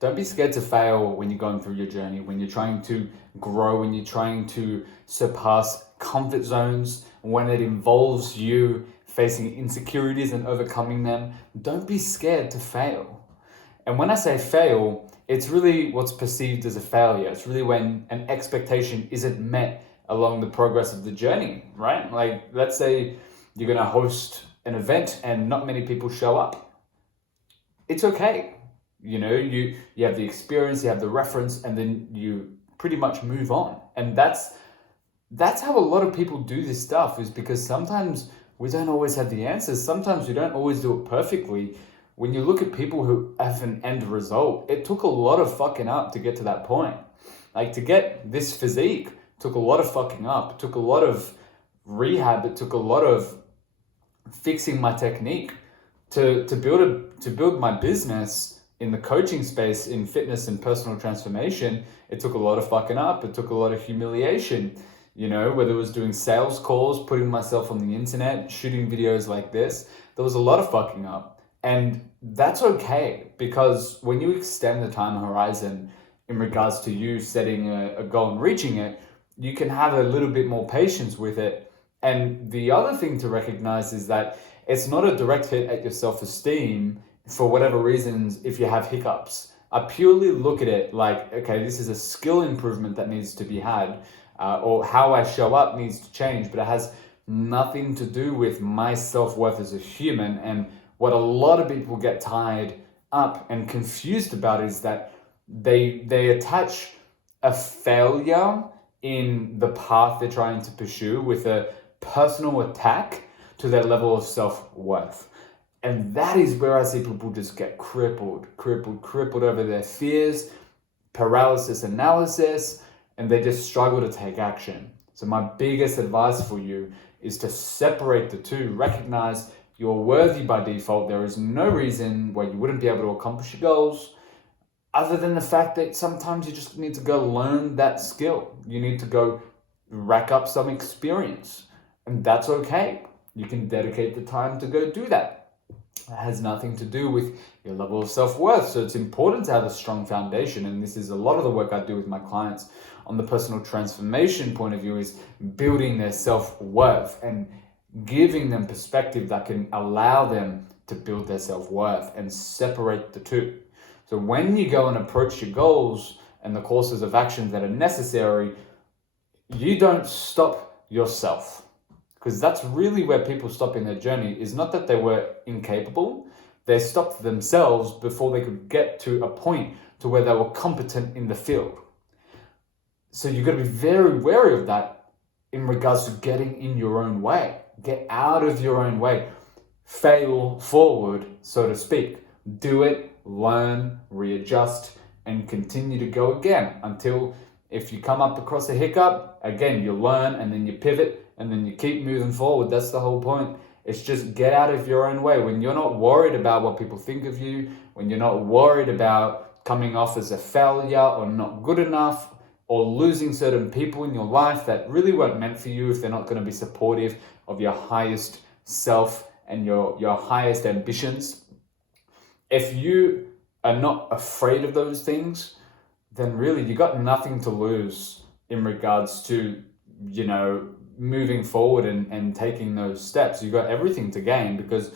Don't be scared to fail when you're going through your journey, when you're trying to grow, when you're trying to surpass comfort zones, when it involves you facing insecurities and overcoming them. Don't be scared to fail. And when I say fail, it's really what's perceived as a failure. It's really when an expectation isn't met along the progress of the journey, right? Like, let's say you're going to host an event and not many people show up. It's okay. You have the experience, you have the reference, and then you pretty much move on. And that's how a lot of people do this stuff, is because sometimes we don't always have the answers. Sometimes we don't always do it perfectly. When you look at people who have an end result, it took a lot of fucking up to get to that point. Like, to get this physique took a lot of fucking up. It took a lot of rehab. It took a lot of fixing my technique to build my business in the coaching space, in fitness and personal transformation. It took a lot of fucking up. It took a lot of humiliation. Whether it was doing sales calls, putting myself on the internet, shooting videos like this, there was a lot of fucking up. And that's okay, because when you extend the time horizon in regards to you setting a goal and reaching it, you can have a little bit more patience with it. And the other thing to recognize is that it's not a direct hit at your self-esteem for whatever reasons if you have hiccups. I purely look at it like, okay, this is a skill improvement that needs to be had, or how I show up needs to change, but it has nothing to do with my self-worth as a human. And what a lot of people get tied up and confused about is that they attach a failure in the path they're trying to pursue with a personal attack to their level of self-worth. And that is where I see people just get crippled over their fears, paralysis analysis, and they just struggle to take action. So my biggest advice for you is to separate the two. Recognize you're worthy by default. There is no reason why you wouldn't be able to accomplish your goals, other than the fact that sometimes you just need to go learn that skill. You need to go rack up some experience, and that's okay. You can dedicate the time to go do that. It has nothing to do with your level of self-worth. So it's important to have a strong foundation. And this is a lot of the work I do with my clients on the personal transformation point of view, is building their self-worth and giving them perspective that can allow them to build their self-worth and separate the two. So when you go and approach your goals and the courses of action that are necessary, you don't stop yourself. Because that's really where people stop in their journey, is not that they were incapable. They stopped themselves before they could get to a point to where they were competent in the field. So you've got to be very wary of that in regards to getting in your own way. Get out of your own way. Fail forward, so to speak. Do it, learn, readjust, and continue to go again until, if you come up across a hiccup, again, you learn and then you pivot and then you keep moving forward. That's the whole point. It's just get out of your own way. When you're not worried about what people think of you, when you're not worried about coming off as a failure or not good enough, or losing certain people in your life that really weren't meant for you if they're not going to be supportive of your highest self and your highest ambitions. If you are not afraid of those things, then really you got nothing to lose in regards to, moving forward and taking those steps. You've got everything to gain, because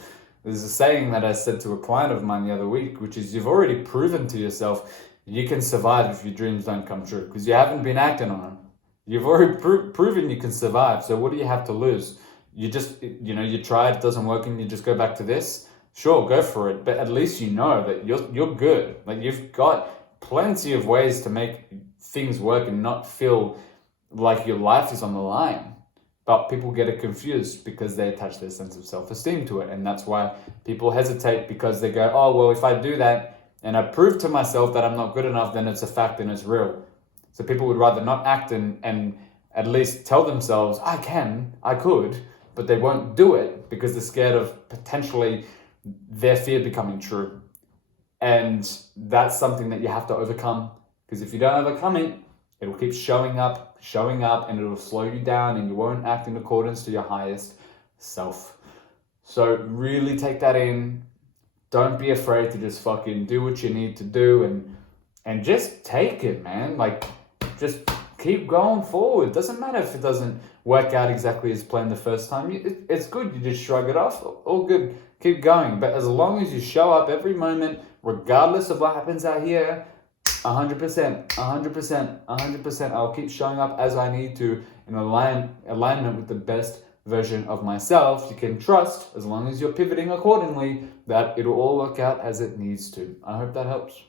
there's a saying that I said to a client of mine the other week, which is, you've already proven to yourself you can survive if your dreams don't come true, because you haven't been acting on them. You've already proven you can survive. So what do you have to lose? You just, you try, it doesn't work, and you just go back to this. Sure, go for it. But at least you know that you're good. Like, you've got plenty of ways to make things work and not feel like your life is on the line. But people get it confused because they attach their sense of self-esteem to it. And that's why people hesitate, because they go, oh, well, if I do that and I prove to myself that I'm not good enough, then it's a fact and it's real. So people would rather not act and at least tell themselves, I could, but they won't do it because they're scared of potentially their fear becoming true. And that's something that you have to overcome, because if you don't overcome it, it'll keep showing up, and it'll slow you down, and you won't act in accordance to your highest self. So really take that in. Don't be afraid to just fucking do what you need to do, and and just take it, man. Like, just keep going forward. Doesn't matter if it doesn't work out exactly as planned the first time. It's good. You just shrug it off. All good. Keep going. But as long as you show up every moment, regardless of what happens out here, 100%, 100%, 100%. I'll keep showing up as I need to in alignment with the best version of myself. You can trust, as long as you're pivoting accordingly, that it'll all work out as it needs to. I hope that helps.